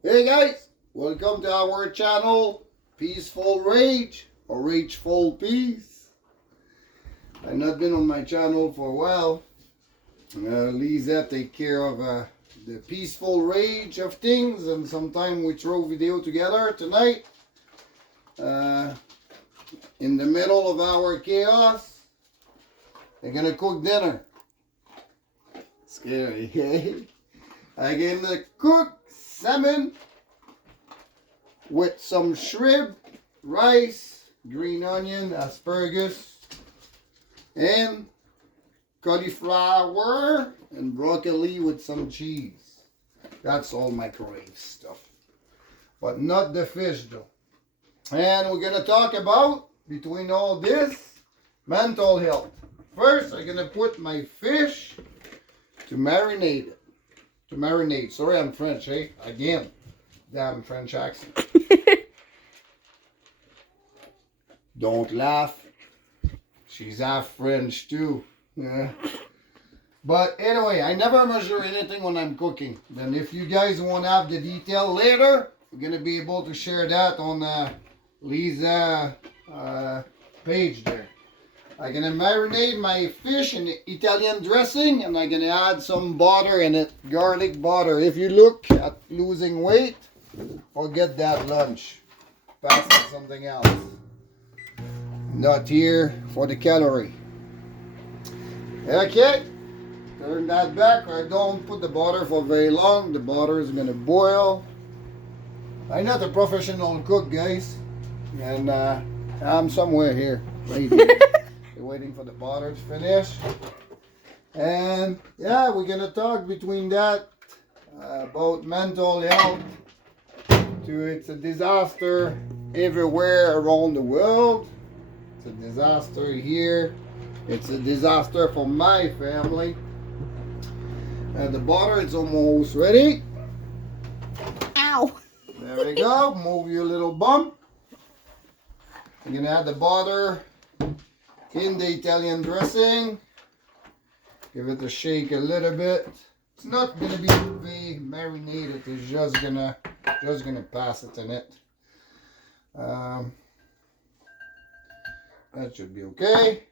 Hey guys, welcome to our channel, Peaceful Rage or Rageful Peace. I've not been on my channel for a while. Lisa take care of the peaceful rage of things, and sometimes we throw video together. Tonight, in the middle of our chaos, I'm gonna cook dinner. Scary, hey? I'm gonna cook salmon with some shrimp, rice, green onion, asparagus, and cauliflower and broccoli with some cheese. That's all microwave stuff. But not the fish though. And we're gonna talk about, between all this, mental health. First, I'm gonna put my fish to marinate it. To marinate. Sorry, I'm French, eh? Again. Damn French accent. Don't laugh. She's half French too. Yeah. But anyway, I never measure anything when I'm cooking. Then if you guys want to have the detail later, we're going to be able to share that on Lisa page there. I'm going to marinate my fish in Italian dressing, and I'm going to add some butter in it, garlic butter. If you look at losing weight, forget that lunch. Pass on something else. Not here for the calorie. Okay, turn that back. I don't put the butter for very long. The butter is going to boil. I'm not a professional cook, guys. And I'm somewhere here. Waiting for the butter to finish. And yeah, we're gonna talk between that about mental health. It's a disaster everywhere around the world. It's a disaster here. It's a disaster for my family. And the butter is almost ready. Ow! There we go. Move your little bump. I'm gonna add the butter in the Italian dressing. Give it a shake a little bit. It's not gonna be very marinated. It's just gonna pass it in it. That should be okay.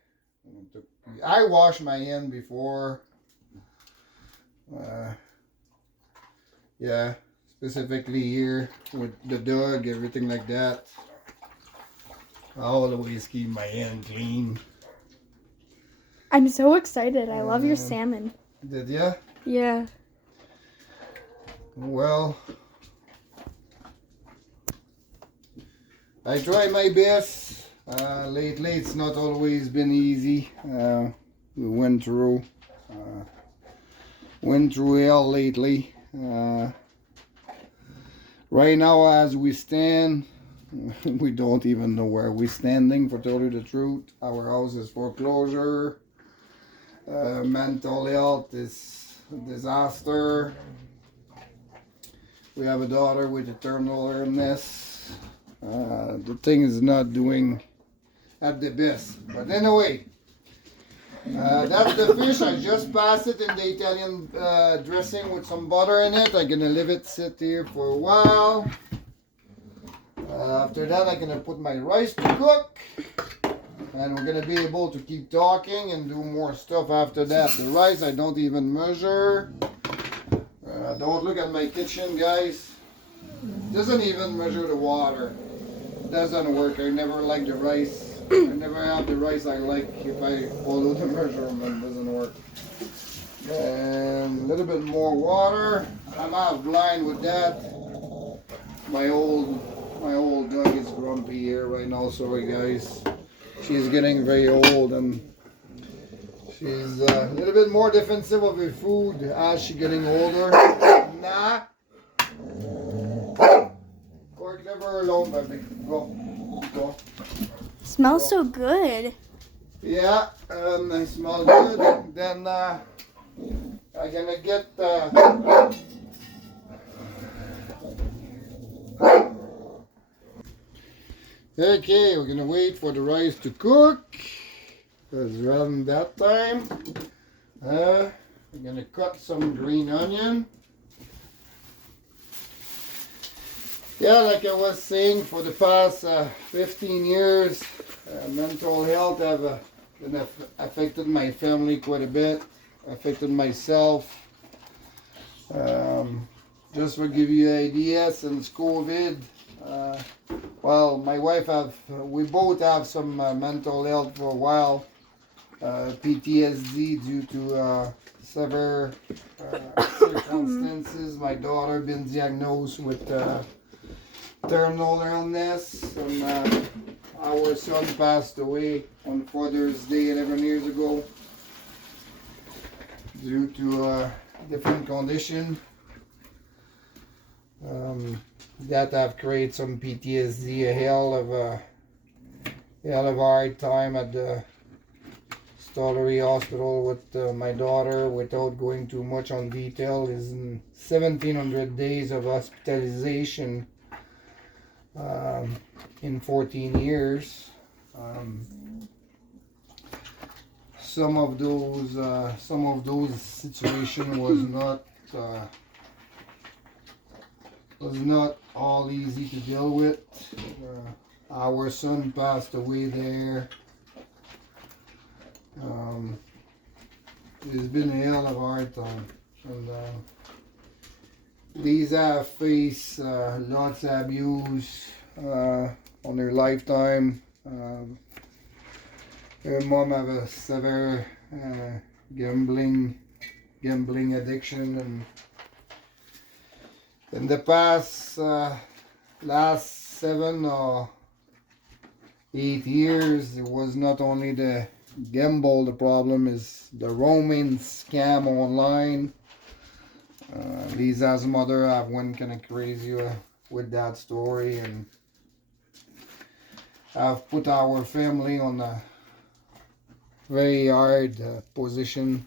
I wash my hand before. Yeah, specifically here with the dog, everything like that. I always keep my hand clean. I'm so excited. I love your salmon. Did ya? Yeah. Well, I try my best. Lately, it's not always been easy. We went through hell lately. Right now, as we stand, we don't even know where we're standing, for tell you the truth. Our house is foreclosure. Mental health is a disaster. We have a daughter with a terminal illness. The thing is not doing at the best. But anyway, that's the fish. I just passed it in the Italian dressing with some butter in it. I'm gonna leave it sit here for a while. After that, I'm gonna put my rice to cook, and we're gonna be able to keep talking and do more stuff after that. The rice I don't even measure. Don't look at my kitchen, guys. Doesn't even measure the water. Doesn't work. I never like the rice. I never have the rice I like if I follow the measurement. Doesn't work. And a little bit more water. I'm out blind with that. My old dog is grumpy here right now. Sorry, guys. She's getting very old and she's a little bit more defensive of her food as she's getting older. Nah. Cork, leave her alone, baby. Go. Smells so good. Yeah, I smell good. Then I'm gonna get okay, we're gonna wait for the rice to cook. It's around that time. We're gonna cut some green onion. Yeah, like I was saying, for the past 15 years, mental health have affected my family quite a bit, affected myself. Um, just to give you an idea, since COVID, uh, well, my wife we both have some mental health for a while. PTSD due to severe circumstances. My daughter been diagnosed with terminal illness, and our son passed away on Father's Day 11 years ago due to a different condition that have created some PTSD, a hell of a hard time at the Stollery Hospital with my daughter. Without going too much on detail, is in 1,700 days of hospitalization in 14 years. Some of those situations was not all easy to deal with. Our son passed away there. It's been a hell of a hard time, and these have faced lots of abuse on their lifetime. Her mom have a severe gambling addiction, and in the past last 7 or 8 years, it was not only the gamble. The problem is the roaming scam online. Lisa's mother, I went kind of crazy with that story, and I've put our family on a very hard position.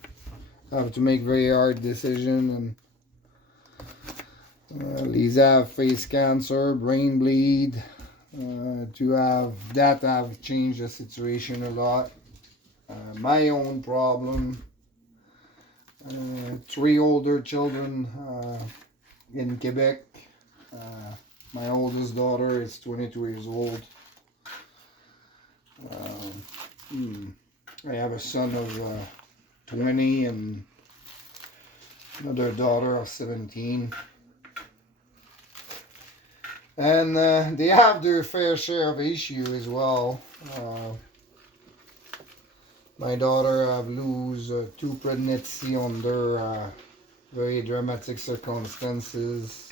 I have to make very hard decision, and Lisa face cancer, brain bleed. To have that, have changed the situation a lot. My own problem. 3 older children in Quebec. My oldest daughter is 22 years old. I have a son of 20 and another daughter of 17. And they have their fair share of issue as well. My daughter have lose 2 pregnancy under very dramatic circumstances.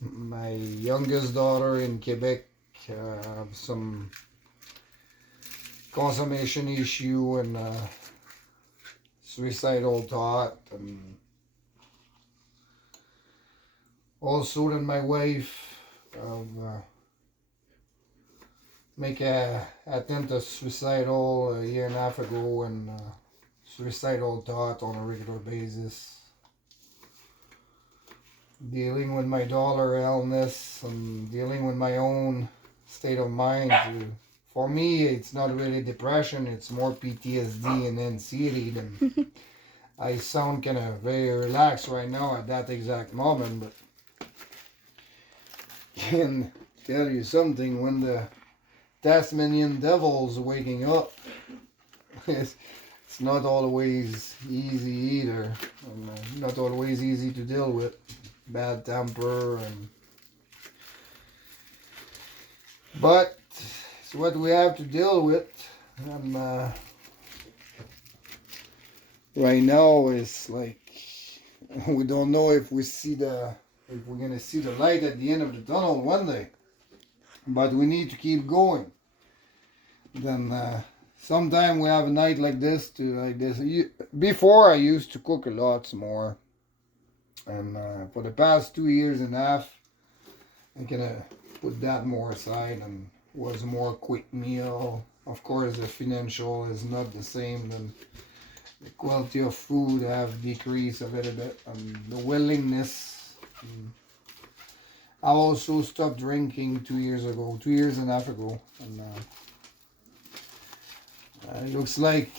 My youngest daughter in Quebec have some consummation issue and suicidal thought, and also then my wife make a attempt at suicidal a year and a half ago, and suicidal thought on a regular basis. Dealing with my daughter illness and dealing with my own state of mind. For me, it's not really depression, it's more PTSD and anxiety. Than I sound kind of very relaxed right now at that exact moment, but can tell you something, when the Tasmanian devil's waking up, it's not always easy either, and not always easy to deal with. Bad temper, but it's what we have to deal with, and right now it's like we don't know if we're gonna see the light at the end of the tunnel one day, but we need to keep going. Then sometime we have a night like this. Before I used to cook a lot more, and for the past 2 years and a half, I kind of put that more aside and was more quick meal. Of course, the financial is not the same. Then the quality of food have decreased a little bit, and the willingness. I also stopped drinking 2 years ago, 2 years and a half ago, and it looks like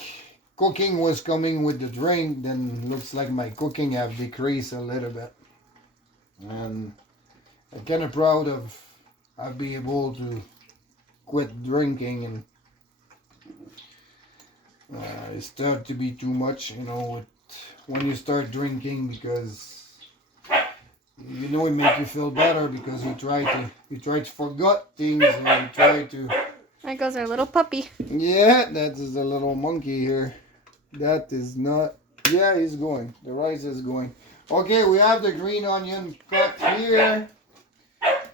cooking was coming with the drink. Then looks like my cooking have decreased a little bit. and I'm kind of proud of being able to quit drinking, and it started to be too much, you know, when you start drinking, because you know it makes you feel better because you try to forget things, and you try to. There goes our little puppy. Yeah, that is a little monkey here. That is not. Yeah, he's going. The rice is going. Okay, we have the green onion cut here.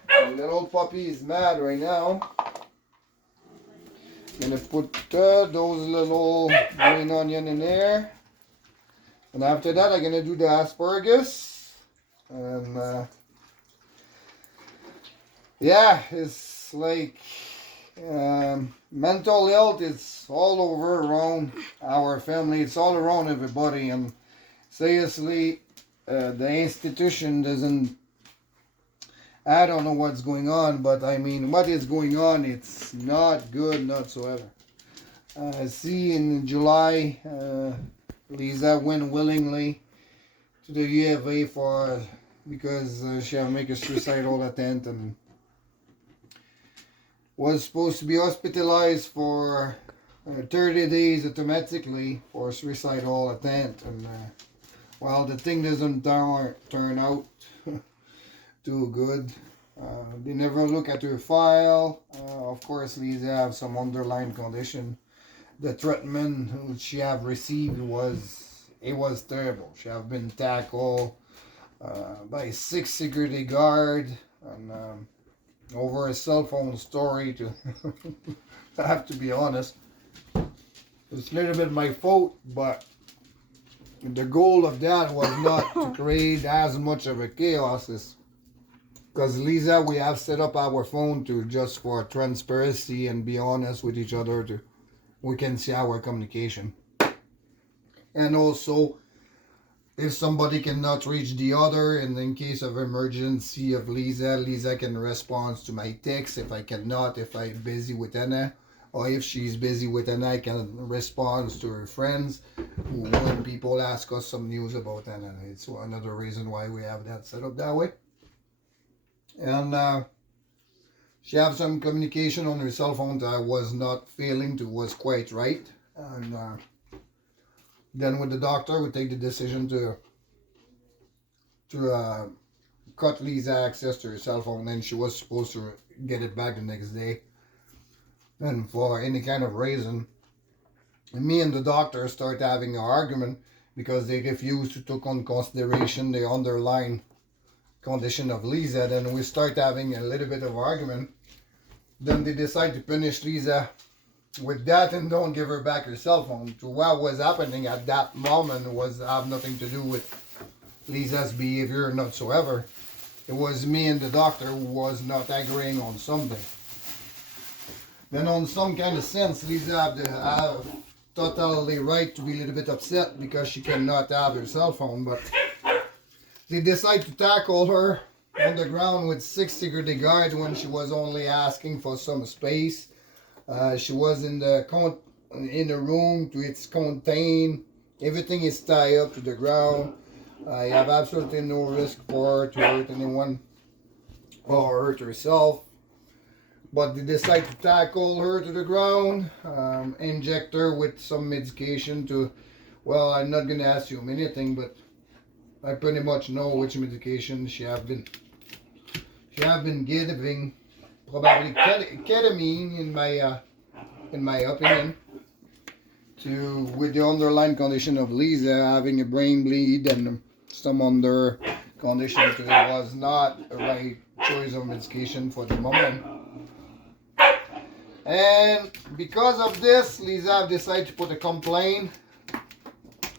The little puppy is mad right now. Gonna put those little green onion in there. And after that, I'm gonna do the asparagus. And yeah, it's like mental health is all over around our family. It's all around everybody. And seriously, the institution doesn't. I don't know what's going on, but I mean, what is going on? It's not good whatsoever. See, in July, Lisa went willingly to the UFA because she had to make a suicidal attempt and was supposed to be hospitalized for 30 days automatically for suicidal attempt. And well, the thing doesn't turn out too good. They never look at her file. Of course, Lisa have some underlying condition. The treatment which she have received was terrible. She have been tackled by 6 security guard and over a cell phone story. To I have to be honest, it's a little bit my fault, but the goal of that was not to create as much of a chaos as. Because Lisa, we have set up our phone to just for transparency and be honest with each other. We can see our communication. And also, if somebody cannot reach the other, and in case of emergency of Lisa can respond to my text. If I cannot, if I'm busy with Anna, or if she's busy with Anna, I can respond to her friends when people ask us some news about Anna. It's another reason why we have that set up that way. And she have some communication on her cell phone that I was not feeling to was quite right. And then with the doctor, we take the decision to cut Lisa access to her cell phone. And she was supposed to get it back the next day. And for any kind of reason, me and the doctor start having an argument because they refuse to take on consideration the underlying condition of Lisa. Then we start having a little bit of argument. Then they decide to punish Lisa with that and don't give her back her cell phone. So what was happening at that moment was have nothing to do with Lisa's behavior whatsoever. It was me and the doctor who was not agreeing on something. Then on some kind of sense, Lisa have totally right to be a little bit upset because she cannot have her cell phone, but they decide to tackle her on the ground with 6 security guards when she was only asking for some space. She was in the room to its contained. Everything is tied up to the ground. I have absolutely no risk for her to hurt anyone or hurt herself. But they decide to tackle her to the ground, inject her with some medication to, well, I'm not going to ask you anything, but I pretty much know which medication she have been giving, probably ketamine in my opinion, with the underlying condition of Lisa having a brain bleed and some other conditions. It was not a right choice of medication for the moment. And because of this, Lisa decided to put a complaint.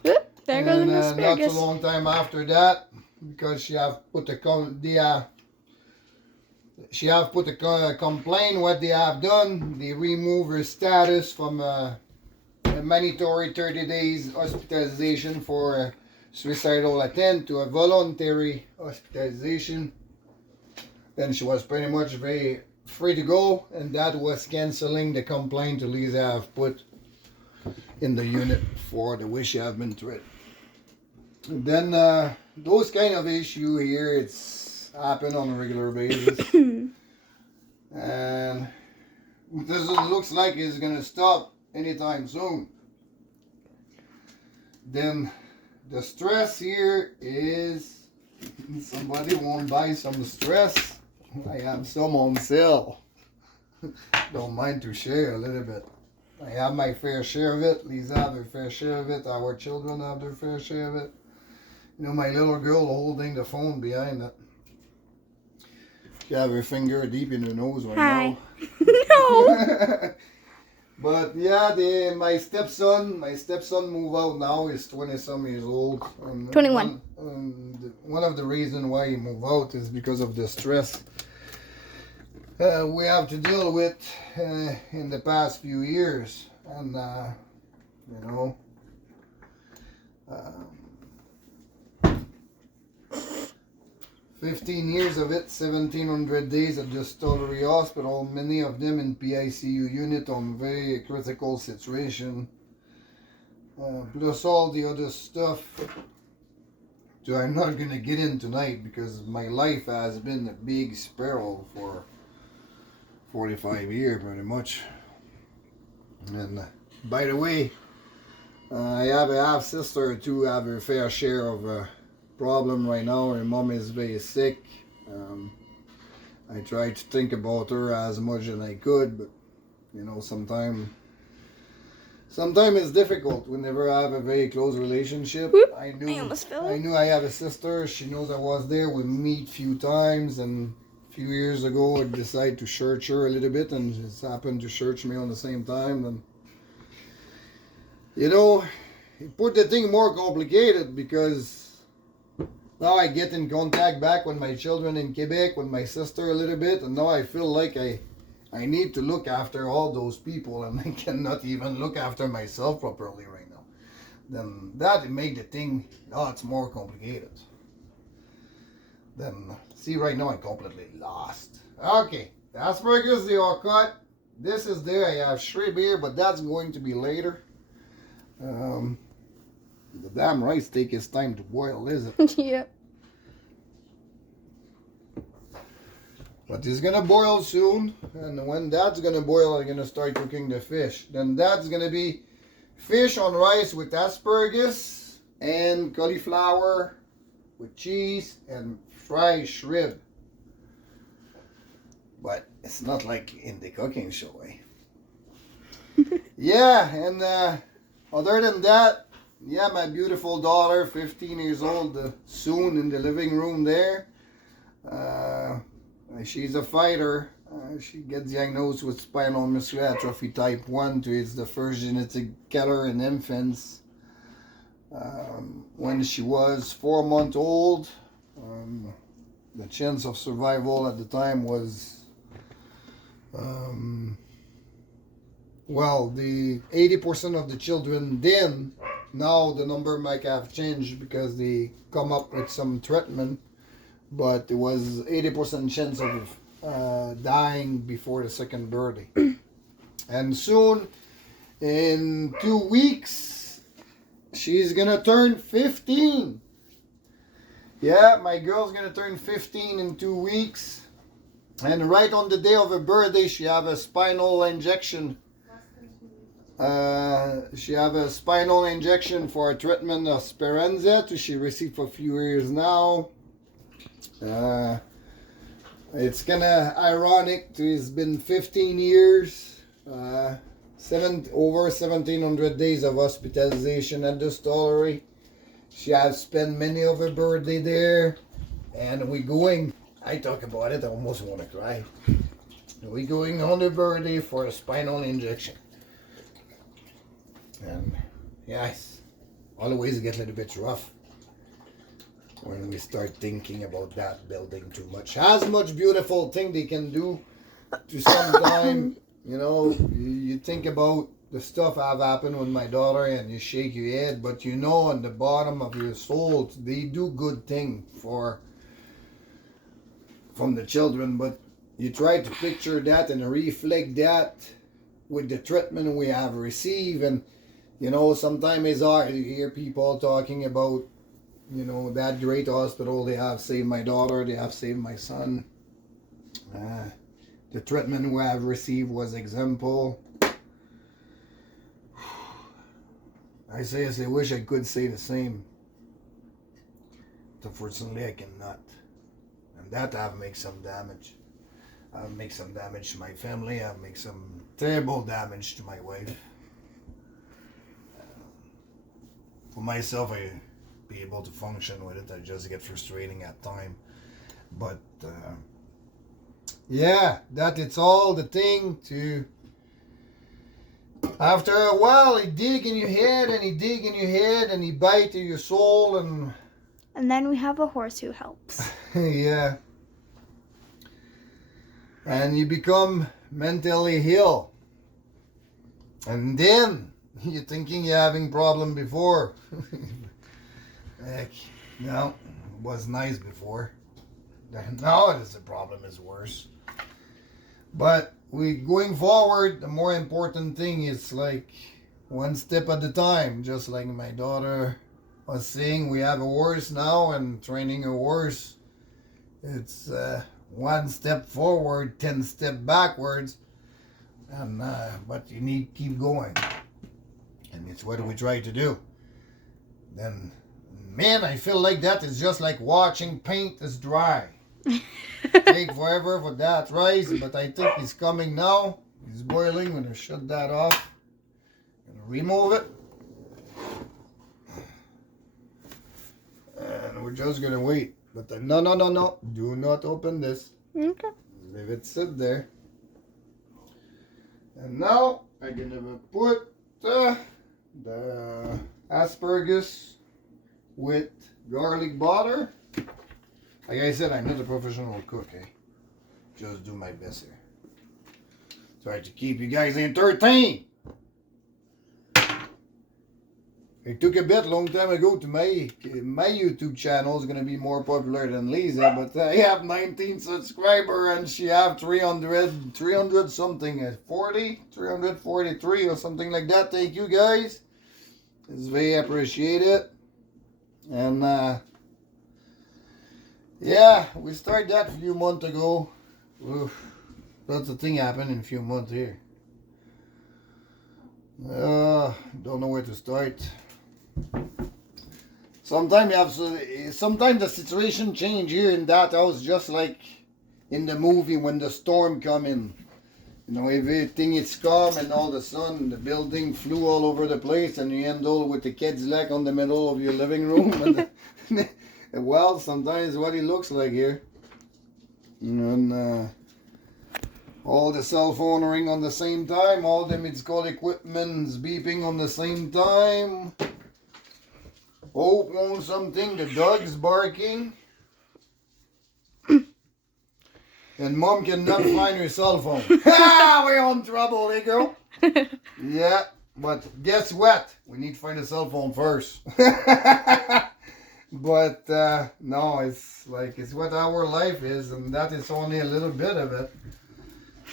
Oop, there goes an Not asparagus. so long time after that, because she have put a complaint. What they have done, they remove her status from a mandatory 30 days hospitalization for a suicidal attempt to a voluntary hospitalization. Then she was pretty much very free to go, and that was canceling the complaint Lisa have put in the unit for the way she have been treated. Then those kind of issue here, it's happen on a regular basis. And it doesn't look like it's gonna stop anytime soon. Then the stress here is somebody won't buy some stress. I have some on sale. Don't mind to share a little bit. I have my fair share of it. Lisa have her fair share of it. Our children have their fair share of it. You know, my little girl holding the phone behind it. She have her finger deep in her nose right now. No. But yeah, my stepson moved out now. He's 20-some years old. 21. One of the reasons why he moved out is because of the stress we have to deal with in the past few years. And, you know, 15 years of it, 1,700 days at the Stollery Hospital, many of them in PICU unit on very critical situation. Plus all the other stuff that I'm not going to get in tonight because my life has been a big spiral for 45 years pretty much. And by the way, I have a half sister too, have her fair share of problem right now. Her mom is very sick. I tried to think about her as much as I could, but you know, sometimes it's difficult whenever I have a very close relationship. Whoop, I I knew I have a sister. She knows I was there. We meet few times, and a few years ago I decided to search her a little bit, and she's happened to search me on the same time. And you know, it put the thing more complicated because now I get in contact back with my children in Quebec, with my sister a little bit, and now I feel like I need to look after all those people, and I cannot even look after myself properly right now. Then that made the thing, it's more complicated. Then, see, right now I'm completely lost. Okay, the asparagus, they are cut. This is there. I have shrimp here, but that's going to be later. The damn rice take its time to boil, is it? Yep. But it's gonna boil soon, and when that's gonna boil, I'm gonna start cooking the fish. Then that's gonna be fish on rice with asparagus and cauliflower with cheese and fried shrimp. But it's not like in the cooking show, eh? Yeah, and other than that, yeah, my beautiful daughter, 15 years old, soon in the living room there. She's a fighter. She gets diagnosed with spinal muscular atrophy type 1. It's the first genetic killer in infants. When she was 4 months old, the chance of survival at the time was, well, the 80% of the children then, now the number might have changed because they come up with some treatment. But it was 80% chance of dying before the second birthday. And soon, in 2 weeks, she's gonna turn 15. Yeah, my girl's gonna turn 15 in 2 weeks. And right on the day of her birthday, she have a spinal injection. She have a spinal injection for a treatment of Speranza, which she received for a few years now. It's kinda ironic. It's been 15 years, over 1,700 days of hospitalization at the Stollery. She has spent many of her birthday there, and we going. I talk about it, I almost want to cry. We going on her birthday for a spinal injection, and yes, always get a little bit rough when we start thinking about that building too much. As much beautiful thing they can do to some time, you know, you think about the stuff have happened with my daughter and you shake your head, but you know on the bottom of your soul, they do good thing from the children, but you try to picture that and reflect that with the treatment we have received. And, you know, sometimes it's hard to hear people talking about You know, that great hospital, they have saved my daughter, they have saved my son. The treatment we have received was example. I seriously wish I could say the same. Unfortunately, I cannot. And that I've made some damage. I've made some damage to my family. I've made some terrible damage to my wife. For myself, I be able to function with it. I just get frustrating at time. But yeah, that it's all the thing to. After a while, he dig in your head and he dig in your head and he bite in your soul and. And then we have a horse who helps. Yeah. And you become mentally ill. And then you're thinking you're having problem before. Heck, no, it was nice before. Now it is the problem is worse. But we going forward, the more important thing is like one step at a time. Just like my daughter was saying, we have a horse now, and training a horse, it's one step forward, 10 steps backwards, and but you need to keep going, and it's what we try to do. Then, man, I feel like that is just like watching paint is dry. Take forever for that rise, but I think it's coming now. It's boiling. I'm gonna shut that off. Gonna remove it. And we're just gonna wait. But no. Do not open this. Okay. Leave it sit there. And now I'm gonna put the asparagus with garlic butter. Like I said, I'm not a professional cook, eh? Just do my best here. Try to keep you guys entertained. It took a bit long time ago to my YouTube channel is gonna be more popular than Lisa, but I have 19 subscribers and she have 300 something, 343 or something like that. Thank you guys. It's very appreciated. And yeah, we started that a few months ago. Oof, lots of things happened in a few months here. Don't know where to start. Sometimes the situation change here in that house, just like in the movie when the storm come in. You know, everything is calm and all of a sudden the building flew all over the place and you end up with the kid's leg on the middle of your living room. And well, sometimes what it looks like here. And all the cell phone ring on the same time, all the medical equipment's beeping on the same time. Hope wants something, the dog's barking. And mom cannot find her cell phone. Ha! We're in trouble, Hugo. Yeah, but guess what? We need to find a cell phone first. But no, it's like it's what our life is, and that is only a little bit of it.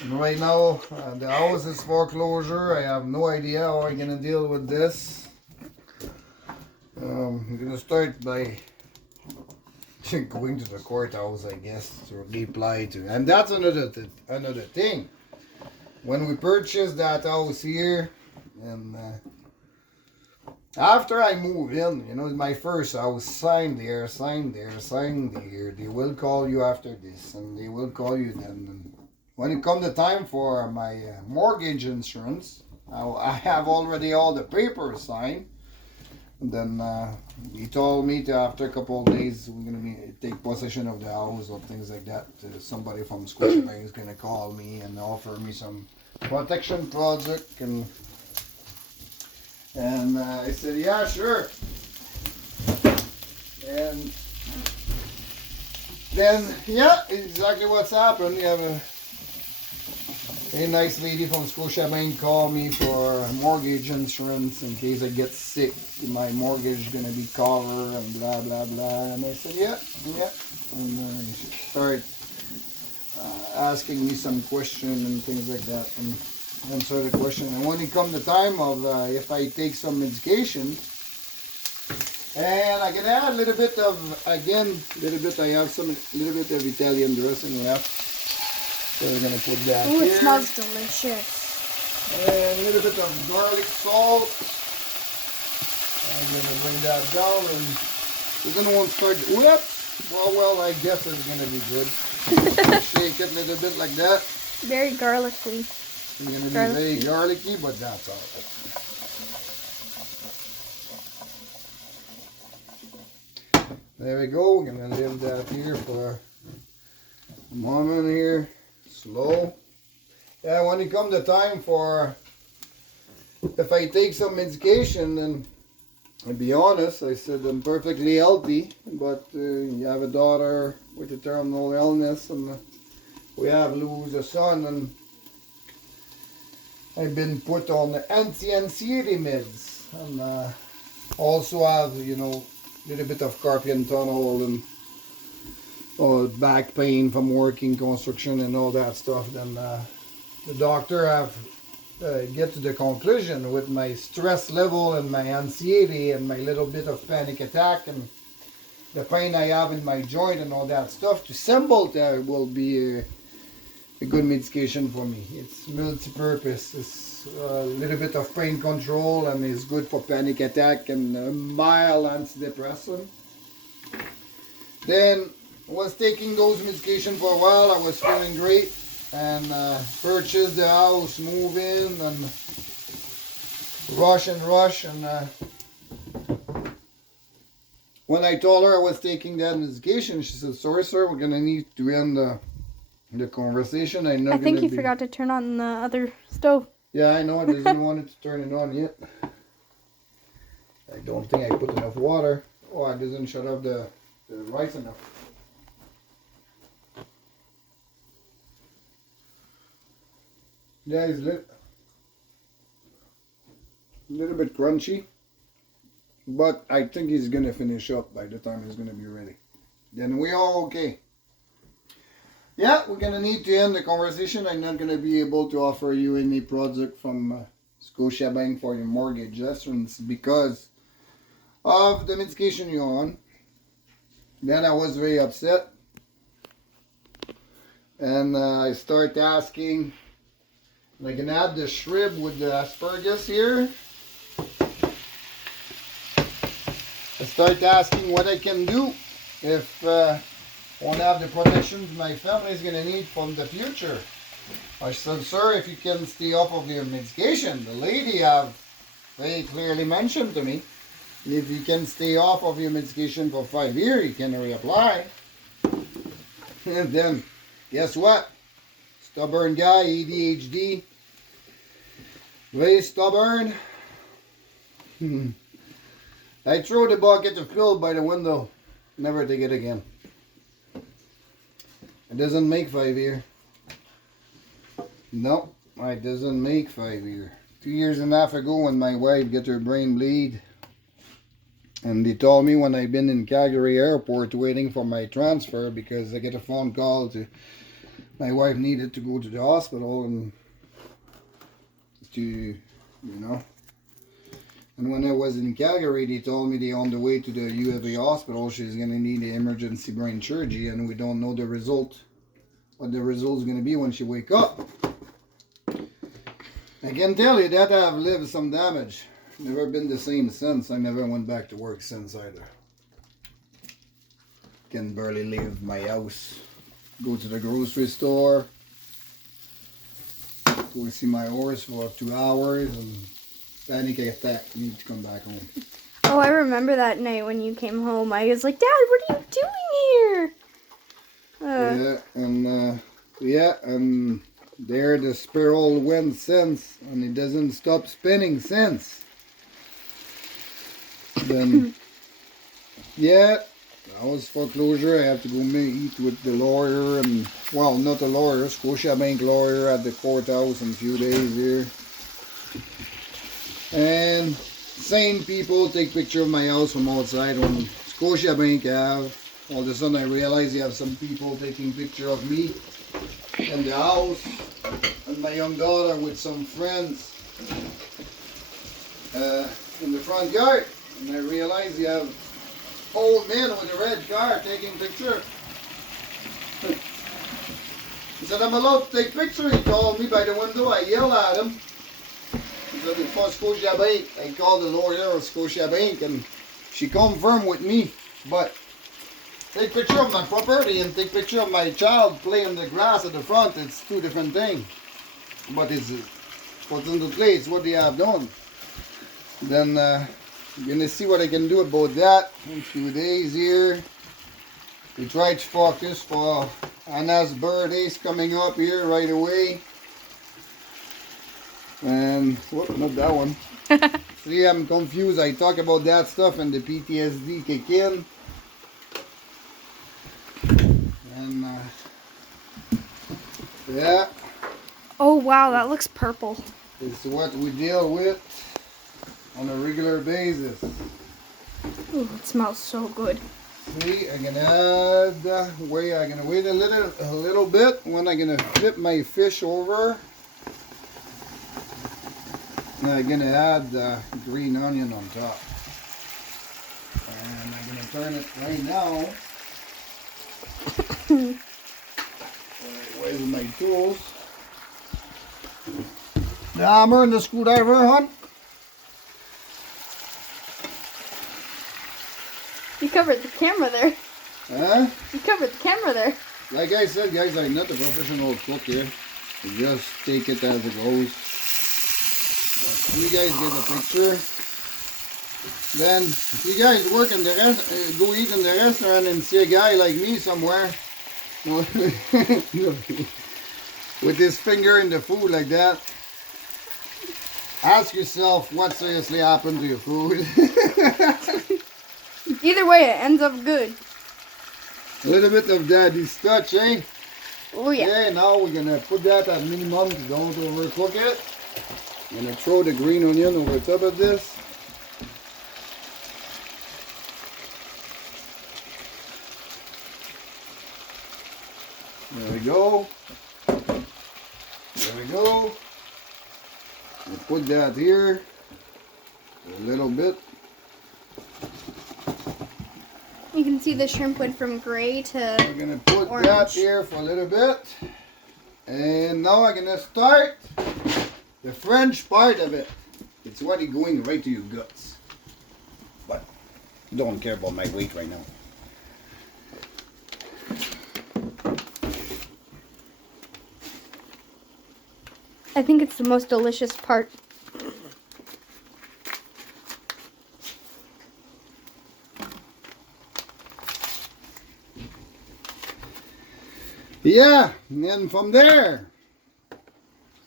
And right now, the house is foreclosure. I have no idea how I'm gonna deal with this. I'm gonna start by going to the courthouse, I guess, to reply to. And that's another thing. When we purchased that house here, and after I move in, you know, my first house, sign there. They will call you after this, and they will call you then. And when it comes the time for my mortgage insurance, I have already all the papers signed. And then he told me to after a couple of days we're gonna take possession of the house or things like that. Somebody from Scotiabank is gonna call me and offer me some protection project, and I said yeah, sure. And then yeah, exactly what's happened. You have a nice lady from Scotiabank called me for mortgage insurance in case I get sick. My mortgage is gonna be covered and blah blah blah. And I said yeah. And she started asking me some questions and things like that, and answer the question. And when it come the time of if I take some medication, And I can add a little bit of, again, I have some, little bit of Italian dressing left. So we're going to put that Oh, here. it smells delicious. And a little bit of garlic salt. I'm going to bring that down and we're going to start, whoops. Well, I guess it's going to be good. Shake it a little bit like that. Very garlicky. It's going to be very garlicky, but that's all right. There we go. We're going to leave that here for a moment here. Slow. Yeah, when it comes the time for, if I take some medication, then I'll be honest, I said I'm perfectly healthy, but you have a daughter with a terminal illness, and we have lose a son, and I've been put on the anti-anxiety meds, and also have, you know, a little bit of carpal tunnel and back pain from working construction and all that stuff. Then the doctor have get to the conclusion with my stress level and my anxiety and my little bit of panic attack and the pain I have in my joint and all that stuff, to Cymbalta will be a good medication for me. It's multi-purpose. It's a little bit of pain control and it's good for panic attack and a mild antidepressant. Then I was taking those medication for a while. I was feeling great and purchased the house, move in and rush and when I told her I was taking that medication, she said, "Sorry sir, we're gonna need to end the conversation. I think you forgot to turn on the other stove. Yeah, I know. I didn't want it to turn it on yet. I don't think I put enough water. Oh, I didn't shut off the rice enough. Yeah, it's a little bit crunchy, but I think he's gonna finish up by the time he's gonna be ready. Then we all okay. Yeah, we're gonna need to end the conversation. I'm not gonna be able to offer you any product from Scotiabank for your mortgage insurance because of the medication you're on. Then I was very upset, and I start asking. I can add the shrimp with the asparagus here. I start asking what I can do if I won't have the protection my family is going to need from the future. I said, sir, if you can stay off of your medication, the lady have very clearly mentioned to me, if you can stay off of your medication for 5 years, you can reapply. And then, guess what? Stubborn guy, ADHD. Very stubborn. I throw the bucket of pill by the window. Never take it again. It doesn't make 5 years. No, it doesn't make 5 years. 2 years and a half ago when my wife got her brain bleed, and they told me when I've been in Calgary airport waiting for my transfer because I get a phone call to my wife needed to go to the hospital and to, you know. And when I was in Calgary, they told me they're on the way to the U of A hospital. She's going to need an emergency brain surgery, and we don't know the result, what the result is going to be when she wake up. I can tell you that I've lived some damage. Never been the same since. I never went back to work since either. Can barely leave my house. Go to the grocery store. Go see my horse for 2 hours and panic attack. Need to come back home. Oh, I remember that night when you came home. I was like, Dad, what are you doing here? And there the spiral went since, and it doesn't stop spinning since. Then, yeah, that was foreclosure. I have to go meet with the lawyer, and well, not the lawyer, Scotiabank lawyer at the courthouse in a few days here. And same people take picture of my house from outside on Scotiabank have. All of a sudden I realize you have some people taking picture of me in the house and my young daughter with some friends in the front yard. And I realize you have old man with a red car taking picture. He said, I'm allowed to take picture. He called me by the window. I yelled at him. He said, it's for Scotiabank. I called the lawyer of Scotiabank and she confirmed with me. But take picture of my property and take picture of my child playing in the grass at the front. It's two different things. But it's what's in the place, what they have done. Then I'm gonna see what I can do about that in a few days here. We try to focus for Anna's birthday's coming up here right away. And whoop, not that one. See, I'm confused. I talk about that stuff and the PTSD kick in. And yeah. Oh wow, that looks purple. It's what we deal with on a regular basis. Ooh, it smells so good. See, I'm gonna add I'm gonna wait a little bit when I'm gonna flip my fish over. Now I'm gonna add green onion on top. And I'm gonna turn it right now. Where's my tools? The hammer and the screwdriver, hon. You covered the camera there. Huh? You covered the camera there. Like I said, guys, I'm not a professional cook here. I just take it as it goes. But you guys get the picture. Then, if you guys work in the go eat in the restaurant and see a guy like me somewhere with his finger in the food like that, ask yourself what seriously happened to your food. Either way, it ends up good. A little bit of daddy's touch, eh? Oh yeah. Okay, now we're gonna put that at minimum to don't overcook it. I'm gonna throw the green onion over top of this. There we go. There we go. We'll put that here a little bit. You can see the shrimp went from gray to We're gonna put orange. that here for a little bit. And now I'm gonna start the French part of it. It's what is going right to your guts. But don't care about my weight right now. I think it's the most delicious part. Yeah, and then from there,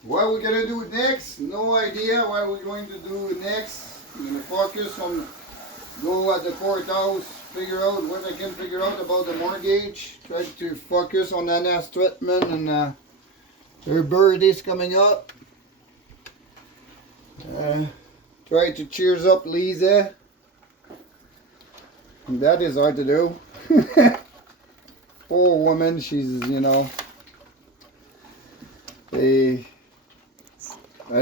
what are we gonna do next? No idea what we're going to do next. I'm gonna focus on go at the courthouse, figure out what I can figure out about the mortgage. Try to focus on Anna's treatment and her birthday's coming up. Try to cheers up Lisa. That is hard to do. Poor woman, she's, you know, I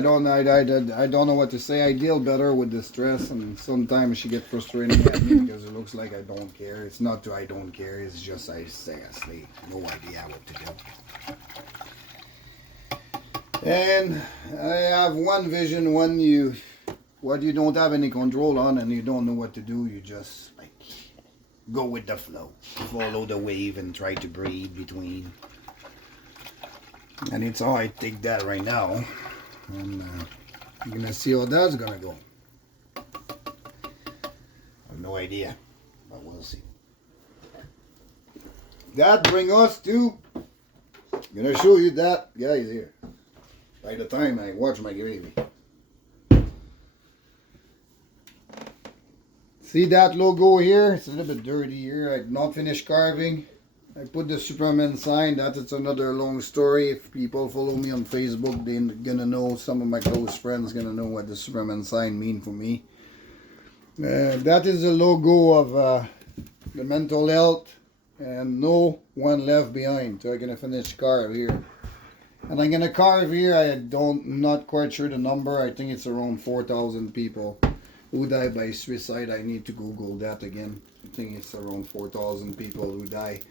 don't know what to say. I deal better with the stress, and sometimes she gets frustrated at me because it looks like I don't care. It's not that I don't care, it's just I seriously no idea what to do. And I have one vision when you don't have any control on and you don't know what to do, you just like go with the flow, follow the wave and try to breathe between. And it's how I take that right now. And you're gonna see how that's gonna go. I have no idea, but we'll see. That brings us to, I'm gonna show you that guys here. By the time I watch my gravy. See that logo here? It's a little bit dirty here. I've not finished carving. I put the Superman sign. That is another long story. If people follow me on Facebook, they're gonna know, some of my close friends gonna know what the Superman sign mean for me. That is the logo of the mental health and no one left behind. So I'm gonna finish carve here. And I'm gonna carve here, not quite sure the number. I think it's around 4,000 people who died by suicide. I need to Google that again. I think it's around 4,000 people who die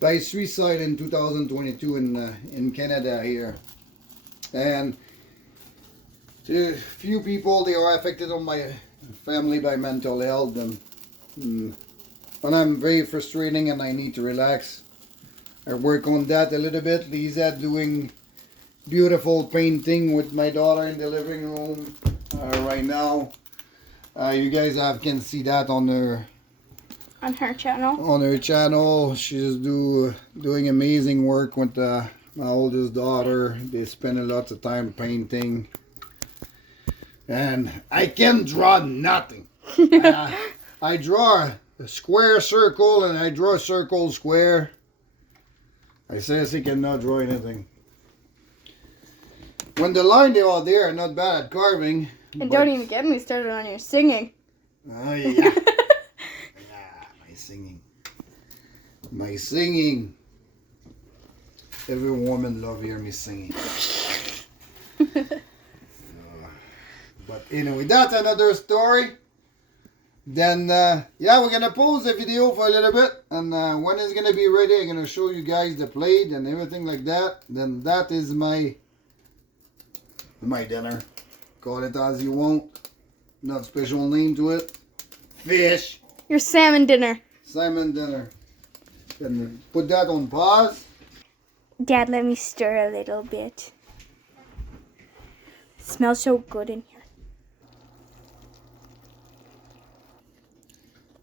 by suicide in 2022 in Canada here. And a few people, they are affected on my family by mental health, and I'm very frustrating and I need to relax. I work on that a little bit. Lisa doing beautiful painting with my daughter in the living room right now. You guys can see that on her channel. On her channel, she's doing amazing work with my oldest daughter. They spend a lot of time painting, and I can draw nothing. I draw a square circle and I draw a circle square. I seriously cannot draw anything. When the line they are there, not bad at carving. And don't even get me started on your singing. Oh yeah. My singing. My singing. Every woman love hear me singing. But anyway, that's another story. Then yeah, we're gonna pause the video for a little bit, and when it's gonna be ready, I'm gonna show you guys the plate and everything like that. Then that is my dinner. Call it as you want. Not special name to it. Fish. Your salmon dinner. Salmon dinner. Then put that on pause. Dad, let me stir a little bit. It smells so good in here.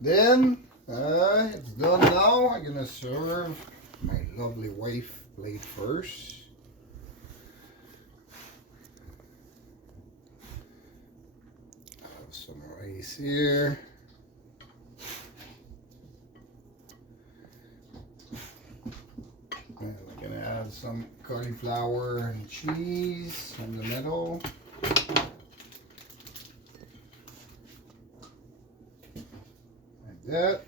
Then it's done now. I'm gonna serve my lovely wife plate first. Have some rice here. And I'm gonna add some cauliflower and cheese in the middle. That.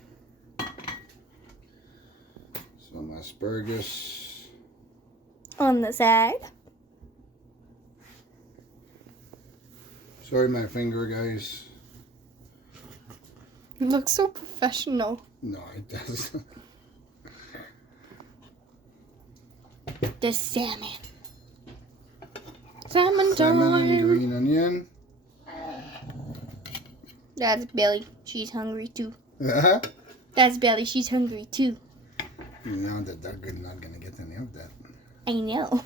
Some asparagus on the side. Sorry, my finger, guys. You look so professional. No, it doesn't. The salmon. Salmon Salmon and green onion. That's Billy. She's hungry too. Uh-huh. That's Belly. She's hungry too. No, the duck is not gonna get any of that. I know.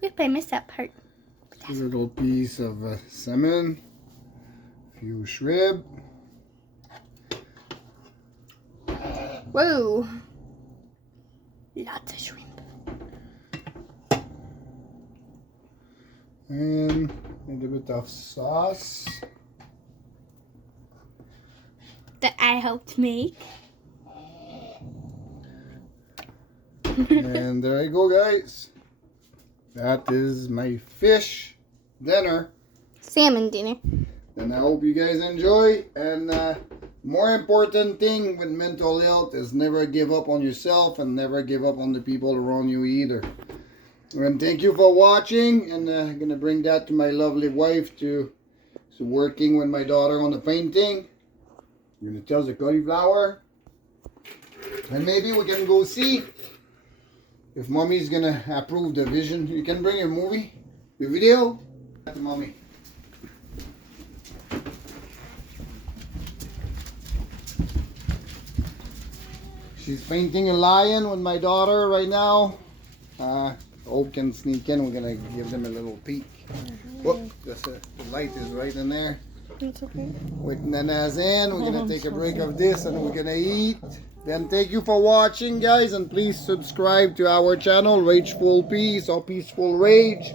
Yep, I missed that part. A little piece of salmon, a few shrimp. Whoa. Lots of shrimp. And a little bit of sauce. That I helped make. And there you go, guys. That is my fish dinner. Salmon dinner. And I hope you guys enjoy. And more important thing with mental health is never give up on yourself and never give up on the people around you either. And thank you for watching. And I'm going to bring that to my lovely wife to working with my daughter on the painting. I'm going to tell the cauliflower. And maybe we can go see if mommy's going to approve the vision. You can bring your movie, your video. To mommy. She's painting a lion with my daughter right now. Hope can sneak in. We're going to give them a little peek. Whoop, the light is right in there. It's okay. With Nana's in, we're gonna take a break of this and we're gonna eat. Then thank you for watching, guys, and please subscribe to our channel, Rageful Peace or Peaceful Rage.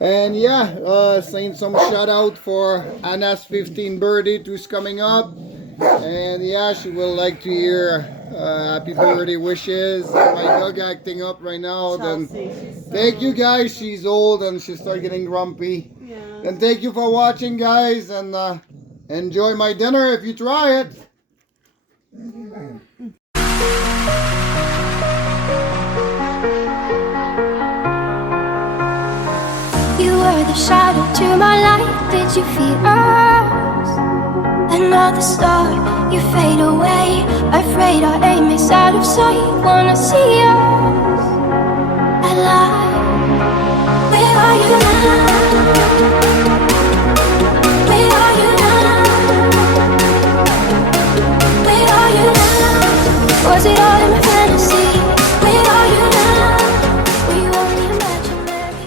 And yeah, saying some shout out for Anna's 15th birthday who's coming up. And yeah, she will like to hear happy birthday wishes. My dog acting up right now. Then thank you, guys. She's old and she started getting grumpy. And thank you for watching, guys, and enjoy my dinner if you try it. You were the shadow to my light. Did you feel us? And another star, you fade away. Afraid our aim is out of sight. Wanna see us alive. Where are you now? Where are you now? Where are you now? Was it all in my fantasy? Where are you now? Were you only imaginary?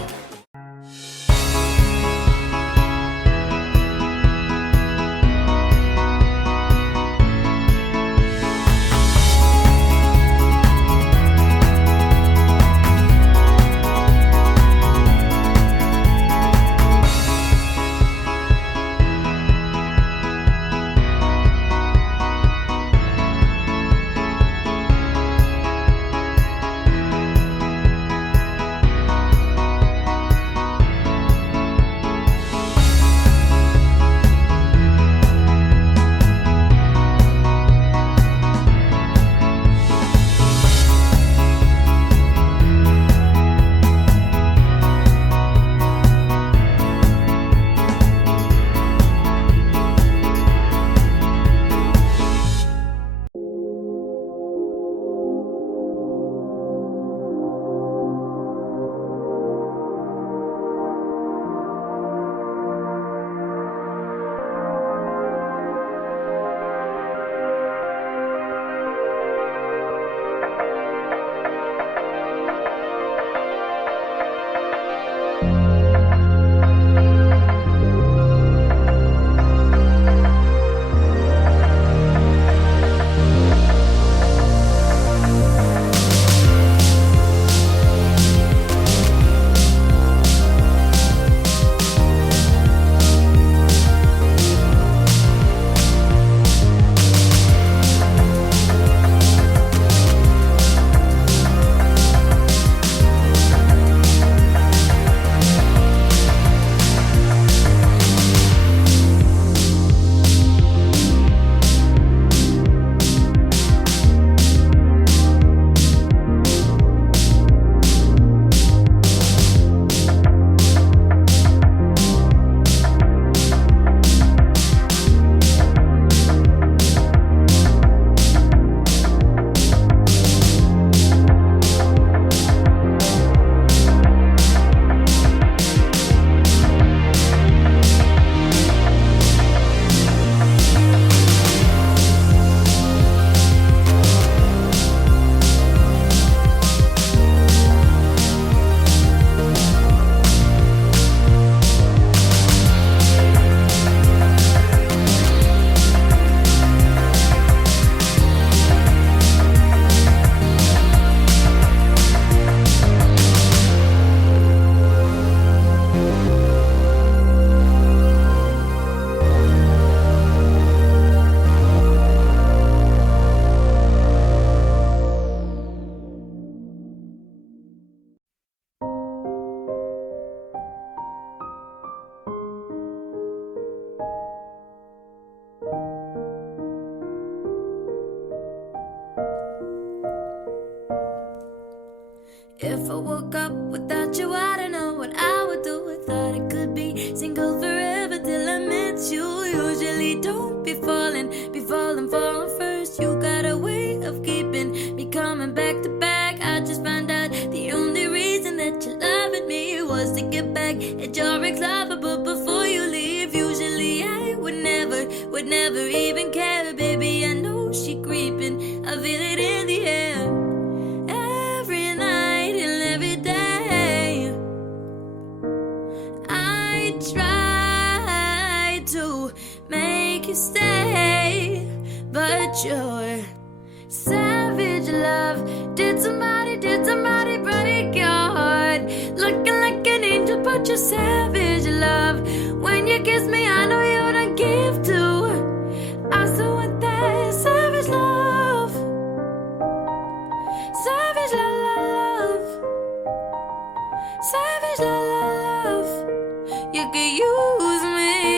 If I woke up without you, I don't know what I would do. I thought I could be single forever till I met you. Usually don't be falling first. You got a way of keeping me coming back to back. I just found out the only reason that you loved me was to get back at your ex-lover. But before you leave, usually I would never even care. Baby, I know she creeping, I feel it in the air. Every night and every day I try to make you stay, but your savage love did somebody break your heart. Looking like an angel, but you're savage.